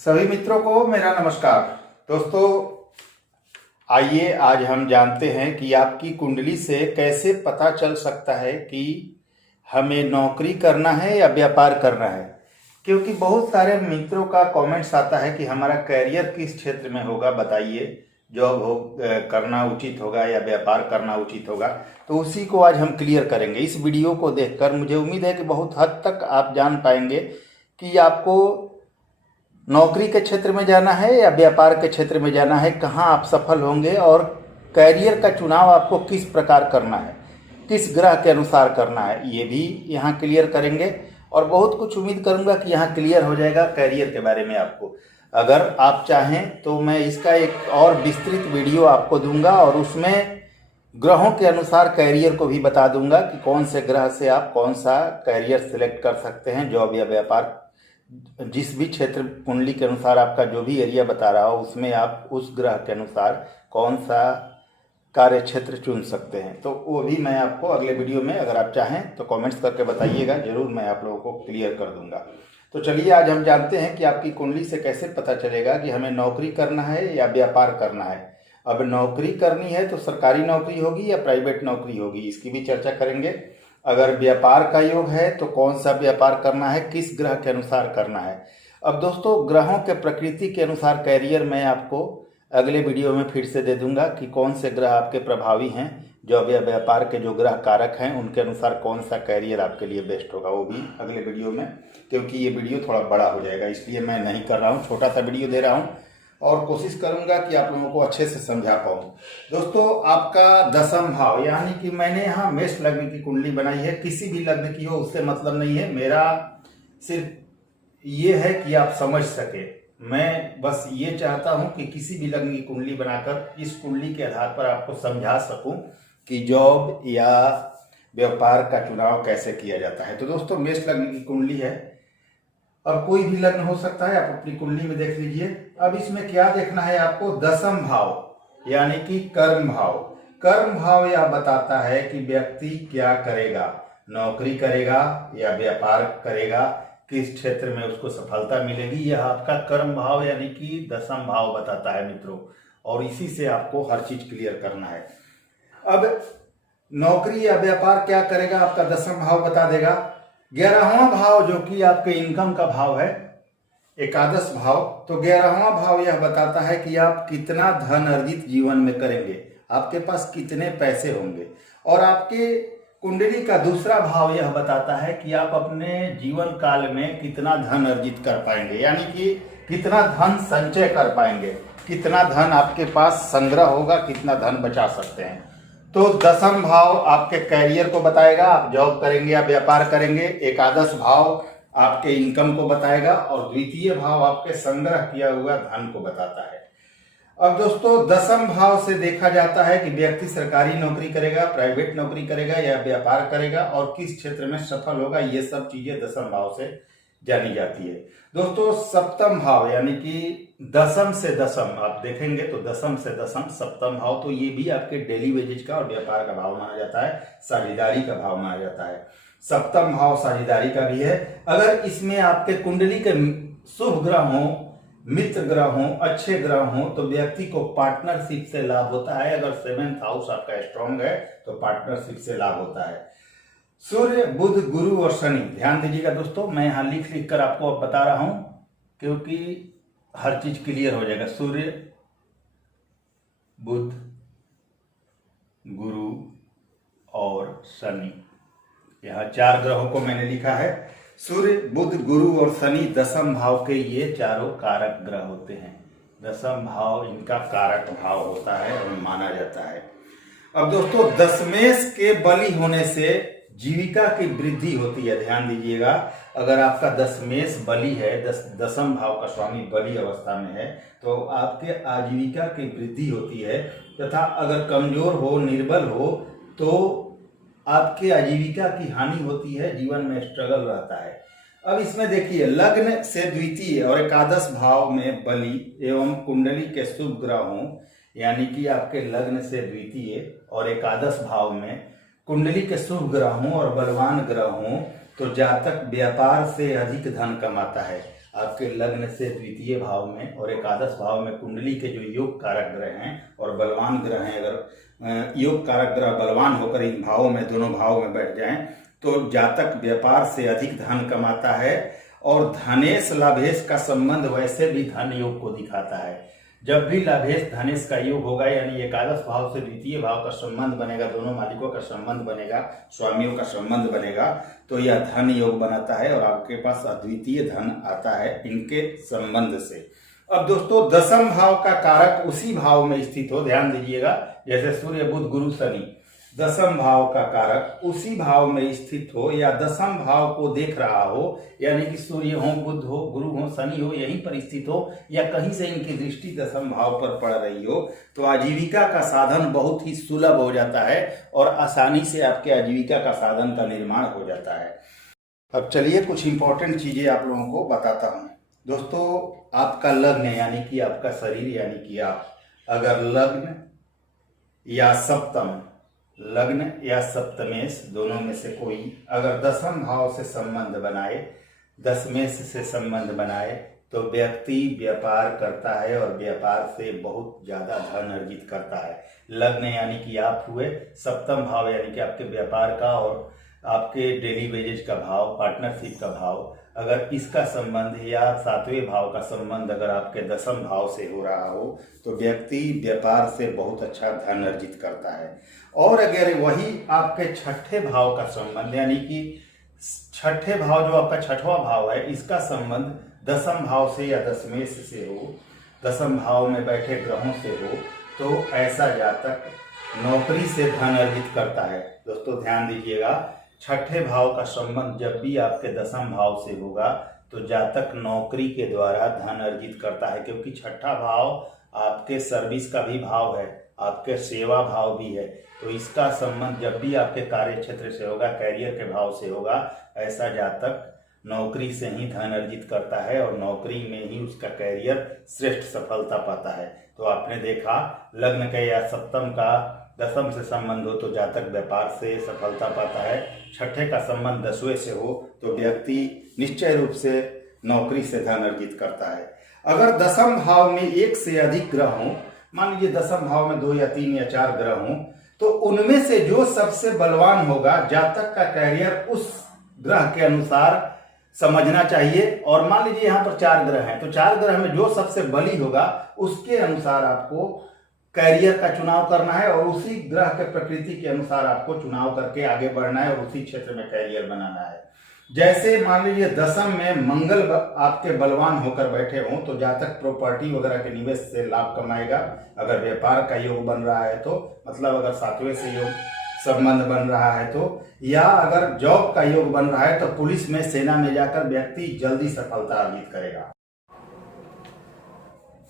सभी मित्रों को मेरा नमस्कार। दोस्तों, आइए आज हम जानते हैं कि आपकी कुंडली से कैसे पता चल सकता है कि हमें नौकरी करना है या व्यापार करना है। क्योंकि बहुत सारे मित्रों का कमेंट्स आता है कि हमारा कैरियर किस क्षेत्र में होगा, बताइए, जॉब हो करना उचित होगा या व्यापार करना उचित होगा। तो उसी को आज हम क्लियर करेंगे। इस वीडियो को देखकर मुझे उम्मीद है कि बहुत हद तक आप जान पाएंगे कि आपको नौकरी के क्षेत्र में जाना है या व्यापार के क्षेत्र में जाना है, कहाँ आप सफल होंगे और कैरियर का चुनाव आपको किस प्रकार करना है, किस ग्रह के अनुसार करना है, ये भी यहाँ क्लियर करेंगे। और बहुत कुछ उम्मीद करूँगा कि यहाँ क्लियर हो जाएगा कैरियर के बारे में आपको। अगर आप चाहें तो मैं इसका एक और विस्तृत वीडियो आपको दूंगा और उसमें ग्रहों के अनुसार कैरियर को भी बता दूंगा कि कौन से ग्रह से आप कौन सा कैरियर सिलेक्ट कर सकते हैं, जॉब या व्यापार। जिस भी क्षेत्र कुंडली के अनुसार आपका जो भी एरिया बता रहा हो उसमें आप उस ग्रह के अनुसार कौन सा कार्य क्षेत्र चुन सकते हैं, तो वो भी मैं आपको अगले वीडियो में, अगर आप चाहें तो कमेंट्स करके बताइएगा, जरूर मैं आप लोगों को क्लियर कर दूंगा। तो चलिए आज हम जानते हैं कि आपकी कुंडली से कैसे पता चलेगा कि हमें नौकरी करना है या व्यापार करना है। अब नौकरी करनी है तो सरकारी नौकरी होगी या प्राइवेट नौकरी होगी, इसकी भी चर्चा करेंगे। अगर व्यापार का योग है तो कौन सा व्यापार करना है, किस ग्रह के अनुसार करना है। अब दोस्तों, ग्रहों के प्रकृति के अनुसार कैरियर मैं आपको अगले वीडियो में फिर से दे दूंगा कि कौन से ग्रह आपके प्रभावी हैं, जॉब या व्यापार के जो ग्रह कारक हैं उनके अनुसार कौन सा कैरियर आपके लिए बेस्ट होगा, वो भी अगले वीडियो में। क्योंकि ये वीडियो थोड़ा बड़ा हो जाएगा इसलिए मैं नहीं कर रहा हूँ, छोटा सा वीडियो दे रहा हूँ और कोशिश करूंगा कि आप लोगों को अच्छे से समझा पाऊँ। दोस्तों, आपका दसम भाव, यानी कि मैंने यहाँ मेष लग्न की कुंडली बनाई है, किसी भी लग्न की हो उससे मतलब नहीं है, मेरा सिर्फ ये है कि आप समझ सके। मैं बस ये चाहता हूं कि किसी भी लग्न की कुंडली बनाकर इस कुंडली के आधार पर आपको समझा सकूं कि जॉब या व्यापार का चुनाव कैसे किया जाता है। तो दोस्तों, मेष लग्न की कुंडली है और कोई भी लग्न हो सकता है, आप अपनी कुंडली में देख लीजिए। अब इसमें क्या देखना है आपको, दसम भाव यानी कि कर्म भाव। कर्म भाव यह बताता है कि व्यक्ति क्या करेगा, नौकरी करेगा या व्यापार करेगा, किस क्षेत्र में उसको सफलता मिलेगी, यह आपका कर्म भाव यानी कि दसम भाव बताता है मित्रों। और इसी से आपको हर चीज क्लियर करना है। अब नौकरी या व्यापार क्या करेगा आपका दसम भाव बता देगा। 11वां भाव जो कि आपके इनकम का भाव है, एकादश भाव, तो 11वां भाव यह बताता है कि आप कितना धन अर्जित जीवन में करेंगे, आपके पास कितने पैसे होंगे। और आपके कुंडली का दूसरा भाव यह बताता है कि आप अपने जीवन काल में कितना धन अर्जित कर पाएंगे, यानी कि कितना धन संचय कर पाएंगे, कितना धन आपके पास संग्रह होगा, कितना धन बचा सकते हैं। तो दसम भाव आपके कैरियर को बताएगा, आप जॉब करेंगे या व्यापार करेंगे। एकादश भाव आपके इनकम को बताएगा और द्वितीय भाव आपके संग्रह किया हुआ धन को बताता है। अब दोस्तों, दसम भाव से देखा जाता है कि व्यक्ति सरकारी नौकरी करेगा, प्राइवेट नौकरी करेगा या व्यापार करेगा और किस क्षेत्र में सफल होगा, ये सब चीजें दसम भाव से जानी जाती है। दोस्तों, सप्तम भाव यानी कि दसम से दसम आप देखेंगे तो दसम से दसम सप्तम भाव, तो ये भी आपके डेली वेजेज का और व्यापार का भाव माना जाता है, साझेदारी का भाव माना जाता है। सप्तम भाव साझेदारी का भी है। अगर इसमें आपके कुंडली के शुभ ग्रह हो, मित्र ग्रह हो, अच्छे ग्रह हो, तो व्यक्ति को पार्टनरशिप से लाभ होता है। अगर 7th हाउस आपका स्ट्रांग है तो पार्टनरशिप से लाभ होता है। सूर्य, बुध, गुरु और शनि, ध्यान दीजिएगा दोस्तों, मैं यहां लिख लिख कर आपको अब बता रहा हूं क्योंकि हर चीज क्लियर हो जाएगा। सूर्य, बुध, गुरु और शनि, यहाँ 4 ग्रहों को मैंने लिखा है। सूर्य, बुध, गुरु और शनि दसम भाव के ये चारों कारक ग्रह होते हैं। दसम भाव इनका कारक भाव होता है और माना जाता है। अब दोस्तों, दशमेश के बलि होने से जीविका की वृद्धि होती है, ध्यान दीजिएगा। अगर आपका दशमेश बलि है, दसम भाव का स्वामी बलि अवस्था में है, तो आपके आजीविका की वृद्धि होती है। तथा अगर कमजोर हो, निर्बल हो, तो आपके आजीविका की हानि होती है, जीवन में स्ट्रगल रहता है। अब इसमें देखिए, लग्न से द्वितीय और एकादश भाव में बलि एवं कुंडली के शुभ ग्रह हों, यानी कि आपके लग्न से द्वितीय और एकादश भाव में कुंडली के शुभ ग्रह हों और बलवान ग्रह हों, तो जातक व्यापार से अधिक धन कमाता है। आपके लग्न से द्वितीय भाव में और एकादश भाव में कुंडली के जो योग कारक ग्रह हैं और बलवान ग्रह हैं, अगर योग कारक ग्रह बलवान होकर इन भावों में, दोनों भावों में बैठ जाएं तो जातक व्यापार से अधिक धन कमाता है। और धनेश लाभेश का संबंध वैसे भी धन योग को दिखाता है। जब भी लाभेश धनेश का योग होगा, यानी एकादश भाव से द्वितीय भाव का संबंध बनेगा, दोनों मालिकों का संबंध बनेगा, स्वामियों का संबंध बनेगा, तो यह धन योग बनाता है और आपके पास अद्वितीय धन आता है इनके संबंध से। अब दोस्तों, दसम भाव का कारक उसी भाव में स्थित हो, ध्यान दीजिएगा, जैसे सूर्य बुध गुरु शनि, दसम भाव का कारक उसी भाव में स्थित हो या दसम भाव को देख रहा हो, यानी कि सूर्य हो, बुध हो, गुरु हो, शनि हो, यहीं पर स्थित हो या कहीं से इनकी दृष्टि दसम भाव पर पड़ रही हो, तो आजीविका का साधन बहुत ही सुलभ हो जाता है और आसानी से आपके आजीविका का साधन का निर्माण हो जाता है। अब चलिए कुछ इंपॉर्टेंट चीजें आप लोगों को बताता हूँ। दोस्तों, आपका लग्न यानी कि आपका शरीर, यानी कि आप अगर लग्न या सप्तम, लग्न या सप्तमेश दोनों में से कोई अगर दसम भाव से संबंध बनाए, दसमेश से संबंध बनाए, तो व्यक्ति व्यापार करता है और व्यापार से बहुत ज्यादा धन अर्जित करता है। लग्न यानी कि आप हुए, सप्तम भाव यानी कि आपके व्यापार का और आपके डेली वेजेज का भाव, पार्टनरशिप का भाव, अगर इसका संबंध या सातवें भाव का संबंध अगर आपके दसम भाव से हो रहा हो, तो व्यक्ति व्यापार से बहुत अच्छा धन अर्जित करता है। और अगर वही आपके छठे भाव का संबंध, यानी कि छठे भाव जो आपका छठवां भाव है, इसका संबंध दसम भाव से या दसमेश से हो, दसम भाव में बैठे ग्रहों से हो, तो ऐसा जातक नौकरी से धन अर्जित करता है। दोस्तों ध्यान दीजिएगा, छठे भाव का संबंध जब भी आपके दसम भाव से होगा तो जातक नौकरी के द्वारा धन अर्जित करता है, क्योंकि छठा भाव आपके सर्विस का भी भाव है, आपके सेवा भाव भी है। तो इसका संबंध जब भी आपके कार्य क्षेत्र से होगा, कैरियर के भाव से होगा, ऐसा जातक नौकरी से ही धन अर्जित करता है और नौकरी में ही उसका कैरियर श्रेष्ठ सफलता पाता है। तो आपने देखा, लग्न के या सप्तम का दसम से संबंध हो तो जातक व्यापार से सफलता पाता है, छठे का संबंध दसवें से हो तो व्यक्ति निश्चय रूप से नौकरी से धन अर्जित करता है। अगर दसम भाव में एक से अधिक ग्रह हो, मान लीजिए दसम भाव में 2 या 3 या 4 ग्रह हो, तो उनमें से जो सबसे बलवान होगा, जातक का कैरियर उस ग्रह के अनुसार समझना चाहिए। और मान लीजिए यहाँ पर 4 ग्रह हैं, तो 4 ग्रह में जो सबसे बली होगा उसके अनुसार आपको कैरियर का चुनाव करना है और उसी ग्रह के प्रकृति के अनुसार आपको चुनाव करके आगे बढ़ना है और उसी क्षेत्र में कैरियर बनाना है। जैसे मान लीजिए दसम में मंगल आपके बलवान होकर बैठे हों, तो जातक प्रॉपर्टी वगैरह के निवेश से लाभ कमाएगा। अगर व्यापार का योग बन रहा है तो, मतलब अगर सातवें से योग संबंध बन रहा है तो, या अगर जॉब का योग बन रहा है तो पुलिस में, सेना में जाकर व्यक्ति जल्दी सफलता अर्जित करेगा।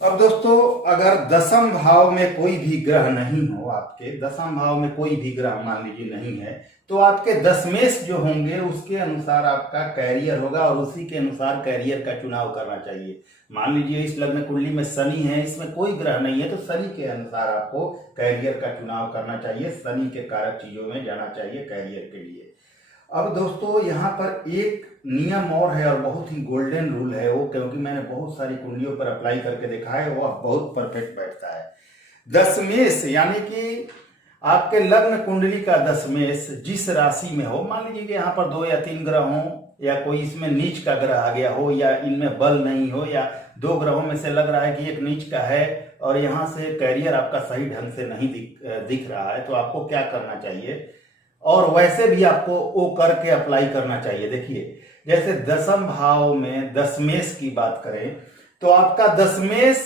अब दोस्तों, अगर दसम भाव में कोई भी ग्रह नहीं हो, आपके दसम भाव में कोई भी ग्रह मान लीजिए नहीं है, तो आपके दसमेश जो होंगे उसके अनुसार आपका कैरियर होगा और उसी के अनुसार कैरियर का चुनाव करना चाहिए। मान लीजिए इस लग्न कुंडली में शनि है, इसमें कोई ग्रह नहीं है, तो शनि के अनुसार आपको कैरियर का चुनाव करना चाहिए, शनि के कारक चीजों में जाना चाहिए कैरियर के लिए। अब दोस्तों, यहाँ पर एक नियम और है और बहुत ही गोल्डन रूल है वो, क्योंकि मैंने बहुत सारी कुंडलियों पर अप्लाई करके देखा है, वो बहुत परफेक्ट बैठता है। दसमेश यानी कि आपके लग्न कुंडली का दसमेश जिस राशि में हो, मान लीजिए कि यहाँ पर 2 या 3 ग्रह हो, या कोई इसमें नीच का ग्रह आ गया हो, या इनमें बल नहीं हो, या 2 ग्रहों में से लग रहा है कि एक नीच का है और यहाँ से कैरियर आपका सही ढंग से नहीं दिख रहा है, तो आपको क्या करना चाहिए, और वैसे भी आपको वो करके अप्लाई करना चाहिए। देखिए, जैसे दसम भाव में दसमेश की बात करें तो आपका दसमेश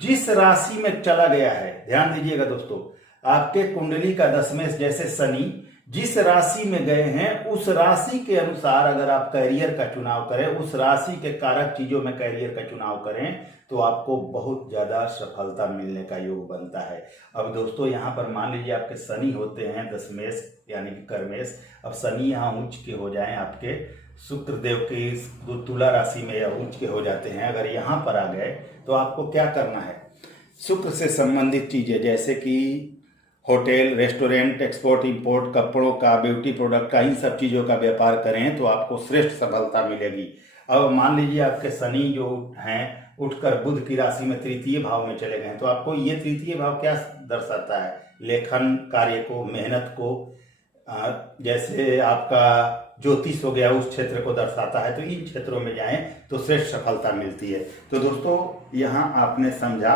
जिस राशि में चला गया है, ध्यान दीजिएगा दोस्तों, आपके कुंडली का दसमेश जैसे शनि जिस राशि में गए हैं, उस राशि के अनुसार अगर आप कैरियर का चुनाव करें, उस राशि के कारक चीजों में कैरियर का चुनाव करें, तो आपको बहुत ज्यादा सफलता मिलने का योग बनता है। अब दोस्तों, यहाँ पर मान लीजिए आपके शनि होते हैं दसमेश यानी कि कर्मेश। अब शनि यहाँ उच्च के हो जाएं, आपके शुक्र देव की तुला राशि में या उच्च के हो जाते हैं, अगर यहाँ पर आ गए तो आपको क्या करना है, शुक्र से संबंधित चीजें जैसे कि होटल, रेस्टोरेंट, एक्सपोर्ट इंपोर्ट, कपड़ों का, ब्यूटी प्रोडक्ट का, इन सब चीज़ों का व्यापार करें तो आपको श्रेष्ठ सफलता मिलेगी। अब मान लीजिए आपके शनि जो हैं उठकर बुध की राशि में तृतीय भाव में चले गए, तो आपको ये तृतीय भाव क्या दर्शाता है? लेखन कार्य को, मेहनत को, जैसे आपका ज्योतिष हो गया उस क्षेत्र को दर्शाता है। तो इन क्षेत्रों में जाएं तो श्रेष्ठ सफलता मिलती है। तो दोस्तों यहाँ आपने समझा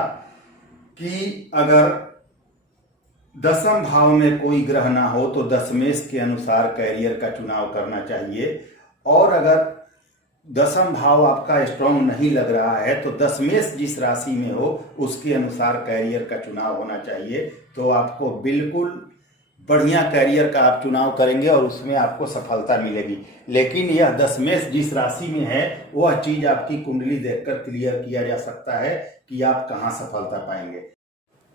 कि अगर दसम भाव में कोई ग्रह ना हो तो दशमेश के अनुसार कैरियर का चुनाव करना चाहिए, और अगर दसम भाव आपका स्ट्रांग नहीं लग रहा है तो दशमेश जिस राशि में हो उसके अनुसार कैरियर का चुनाव होना चाहिए। तो आपको बिल्कुल बढ़िया कैरियर का आप चुनाव करेंगे और उसमें आपको सफलता मिलेगी। लेकिन यह दशमेश जिस राशि में है वह चीज आपकी कुंडली देखकर क्लियर किया जा सकता है कि आप कहाँ सफलता पाएंगे।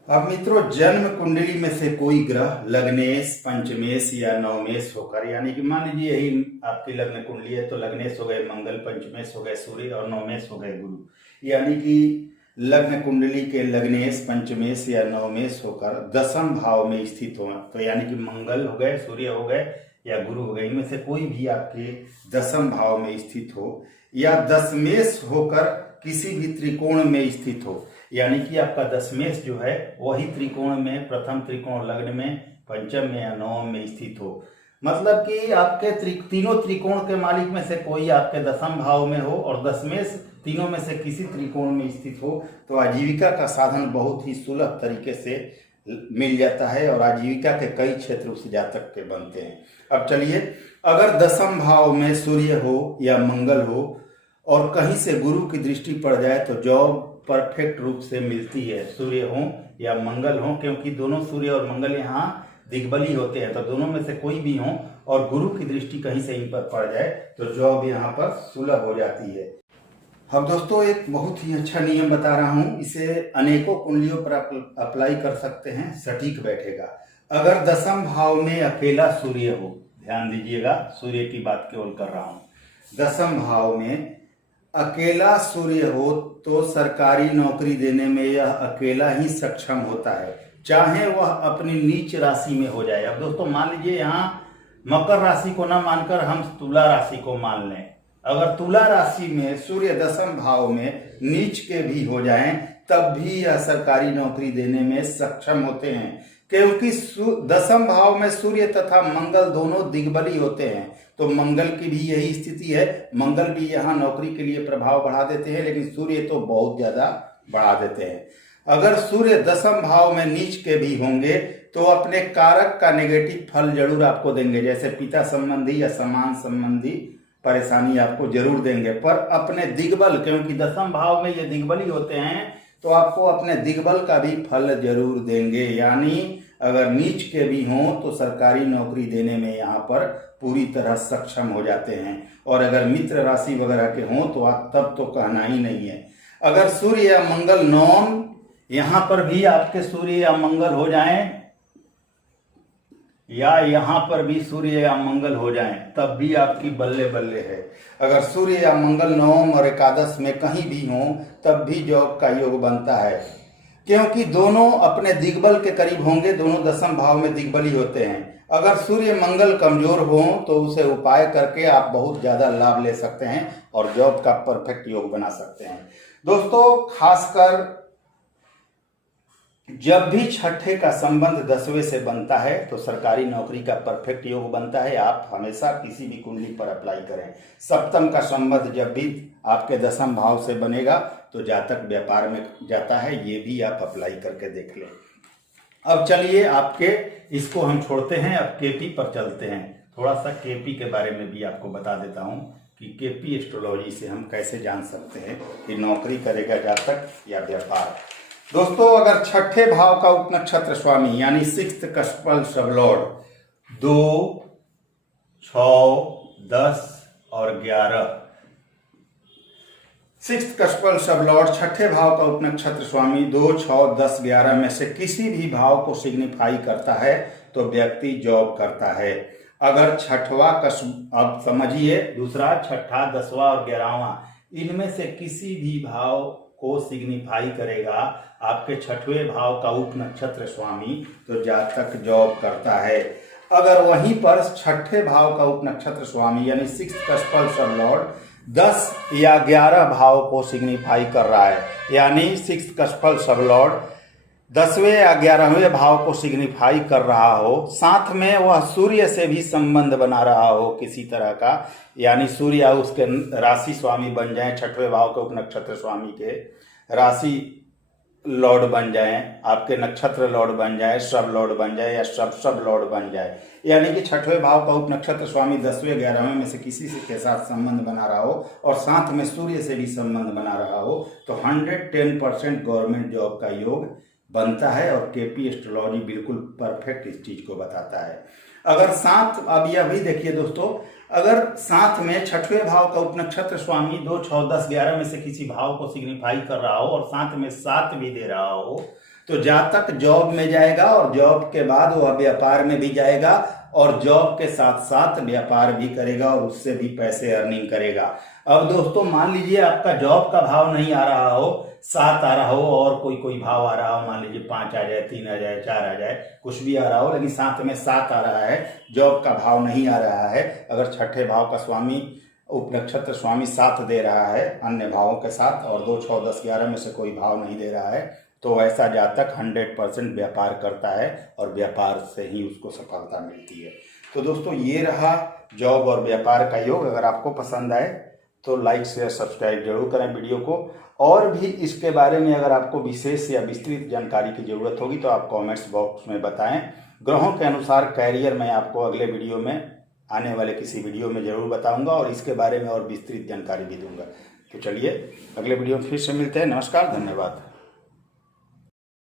अब मित्रों, जन्म कुंडली में से कोई ग्रह लग्नेश, पंचमेश या नवमेश होकर, यानी कि मान लीजिए यही आपकी लग्न कुंडली है तो लग्नेश हो गए मंगल, पंचमेश हो गए सूर्य और नवमेश हो गए गुरु, यानी कि लग्न कुंडली के लग्नेश, पंचमेश या नवमेश होकर दसम भाव में स्थित हो, तो यानी कि मंगल हो गए, सूर्य हो गए या गुरु हो गए, इनमें से कोई भी आपके दसम भाव में स्थित हो, या दशमेश होकर किसी भी त्रिकोण में स्थित हो, यानी कि आपका दशमेश जो है वही त्रिकोण में, प्रथम त्रिकोण लग्न में, पंचम में या नवम में स्थित हो, मतलब कि आपके तीनों त्रिकोण के मालिक में से कोई आपके दसम भाव में हो और दशमेश तीनों में से किसी त्रिकोण में स्थित हो, तो आजीविका का साधन बहुत ही सुलभ तरीके से मिल जाता है और आजीविका के कई क्षेत्र उस जातक के बनते हैं। अब चलिए, अगर दसम भाव में सूर्य हो या मंगल हो और कहीं से गुरु की दृष्टि पड़ जाए तो जॉब परफेक्ट रूप से मिलती है, सूर्य हो या मंगल हो, क्योंकि दोनों सूर्य और मंगल यहाँ दिग्बली होते हैं, तो दोनों में से कोई भी हो और गुरु की दृष्टि कहीं से इन पर पड़ जाए तो जॉब यहाँ पर सुलभ हो जाती है। अब दोस्तों एक बहुत ही अच्छा नियम बता रहा हूँ, इसे अनेकों कुंडलियों पर अप्लाई कर सकते हैं, सटीक बैठेगा। अगर दसम भाव में अकेला सूर्य हो, ध्यान दीजिएगा सूर्य की बात केवल कर रहा हूँ, दसम भाव में अकेला सूर्य हो तो सरकारी नौकरी देने में यह अकेला ही सक्षम होता है, चाहे वह अपनी नीच राशि में हो जाए। अब दोस्तों मान लीजिए यहाँ मकर राशि को ना मानकर हम तुला राशि को मान लें, अगर तुला राशि में सूर्य दसम भाव में नीच के भी हो जाएं तब भी यह सरकारी नौकरी देने में सक्षम होते हैं, क्योंकि दसम भाव में सूर्य तथा मंगल दोनों दिग्बली होते हैं। तो मंगल की भी यही स्थिति है, मंगल भी यहाँ नौकरी के लिए प्रभाव बढ़ा देते हैं, लेकिन सूर्य तो बहुत ज्यादा बढ़ा देते हैं। अगर सूर्य दसम भाव में नीच के भी होंगे तो अपने कारक का नेगेटिव फल जरूर आपको देंगे, जैसे पिता संबंधी या समान संबंधी परेशानी आपको जरूर देंगे, पर अपने दिग्बल, क्योंकि दसम भाव में ये दिग्बली होते हैं, तो आपको अपने दिग्बल का भी फल जरूर देंगे। यानी अगर नीच के भी हों तो सरकारी नौकरी देने में यहाँ पर पूरी तरह सक्षम हो जाते हैं, और अगर मित्र राशि वगैरह के हों तो आप तब तो कहना ही नहीं है। अगर सूर्य या मंगल नौम, यहाँ पर भी आपके सूर्य या मंगल हो जाएं, या यहाँ पर भी सूर्य या मंगल हो जाएं, तब भी आपकी बल्ले बल्ले है। अगर सूर्य या मंगल नवम और एकादश में कहीं भी हो तब भी जॉब का योग बनता है, क्योंकि दोनों अपने दिग्बल के करीब होंगे, दोनों दसम भाव में दिग्बली होते हैं। अगर सूर्य मंगल कमजोर हो तो उसे उपाय करके आप बहुत ज्यादा लाभ ले सकते हैं और जॉब का परफेक्ट योग बना सकते हैं। दोस्तों खासकर जब भी छठे का संबंध दसवें से बनता है तो सरकारी नौकरी का परफेक्ट योग बनता है। आप हमेशा किसी भी कुंडली पर अप्लाई करें। सप्तम का संबंध जब भी आपके दसम भाव से बनेगा तो जातक व्यापार में जाता है, ये भी आप अप्लाई करके देख लें। अब चलिए आपके इसको हम छोड़ते हैं, अब केपी पर चलते हैं। थोड़ा सा केपी के बारे में भी आपको बता देता हूँ कि केपी एस्ट्रोलॉजी से हम कैसे जान सकते हैं कि नौकरी करेगा जातक या व्यापार। दोस्तों अगर छठे भाव का उपनक्षत्र स्वामी यानी सिक्स्थ कस्पल सबलॉर्ड 2, 6, 10 और 11, सिक्स्थ कस्पल सबलॉर्ड छठे भाव का उपनक्षत्र स्वामी 2, 6, 10, 11 में से किसी भी भाव को सिग्निफाई करता है तो व्यक्ति जॉब करता है। अगर छठवा अब समझिए, दूसरा, छठा, 10वां और 11वां इनमें से किसी भी भाव को सिग्निफाई करेगा आपके छठवें भाव का उपनक्षत्र स्वामी, तो जातक जॉब करता है। अगर वहीं पर छठे भाव का उपनक्षत्र स्वामी यानी सिक्स्थ कस्पल सबलॉर्ड 10 या 11 भाव को सिग्निफाई कर रहा है, यानी 6 कक्षफल सब लॉर्ड 10वें या 11वें भाव को सिग्निफाई कर रहा हो, साथ में वह सूर्य से भी संबंध बना रहा हो किसी तरह का, यानी सूर्य उसके राशि स्वामी बन जाए, 6वें भाव के उपनक्षत्र स्वामी के राशि लॉर्ड बन जाए, आपके नक्षत्र लॉर्ड बन जाए, सब लॉर्ड बन जाए या सब लॉर्ड बन जाए, यानी कि 6वें भाव का उपनक्षत्र स्वामी 10वें 11वें में से किसी से के साथ संबंध बना रहा हो और साथ में सूर्य से भी संबंध बना रहा हो, तो 110% गवर्नमेंट जॉब का योग बनता है। और केपी एस्ट्रोलॉजी बिल्कुल परफेक्ट इस चीज को बताता है। अगर साथ, अब यह भी देखिए दोस्तों, अगर साथ में 6वें भाव का उपनक्षत्र स्वामी 2, 6, 10, 11 में से किसी भाव को सिग्निफाई कर रहा हो और साथ में 7 भी दे रहा हो, तो जातक जॉब में जाएगा और जॉब के बाद वह व्यापार में भी जाएगा और जॉब के साथ साथ व्यापार भी करेगा और उससे भी पैसे अर्निंग करेगा। अब दोस्तों मान लीजिए आपका जॉब का भाव नहीं आ रहा हो, 7 आ रहा हो और कोई भाव आ रहा हो, मान लीजिए 5 आ जाए, 3 आ जाए, 4 आ जाए, कुछ भी आ रहा हो, लेकिन साथ में 7 आ रहा है, जॉब का भाव नहीं आ रहा है। अगर 6ठे भाव का स्वामी उपनक्षत्र स्वामी 7 दे रहा है अन्य भावों के साथ और 2, 6, 10, 11 में से कोई भाव नहीं दे रहा है, तो ऐसा जातक 100% व्यापार करता है और व्यापार से ही उसको सफलता मिलती है। तो दोस्तों ये रहा जॉब और व्यापार का योग। अगर आपको पसंद आए तो लाइक शेयर सब्सक्राइब जरूर करें वीडियो को, और भी इसके बारे में अगर आपको विशेष या विस्तृत जानकारी की जरूरत होगी तो आप कमेंट्स बॉक्स में बताएं। ग्रहों के अनुसार कैरियर मैं आपको अगले वीडियो में, आने वाले किसी वीडियो में जरूर बताऊंगा और इसके बारे में और विस्तृत जानकारी भी दूंगा। तो चलिए अगले वीडियो में फिर से मिलते हैं। नमस्कार, धन्यवाद।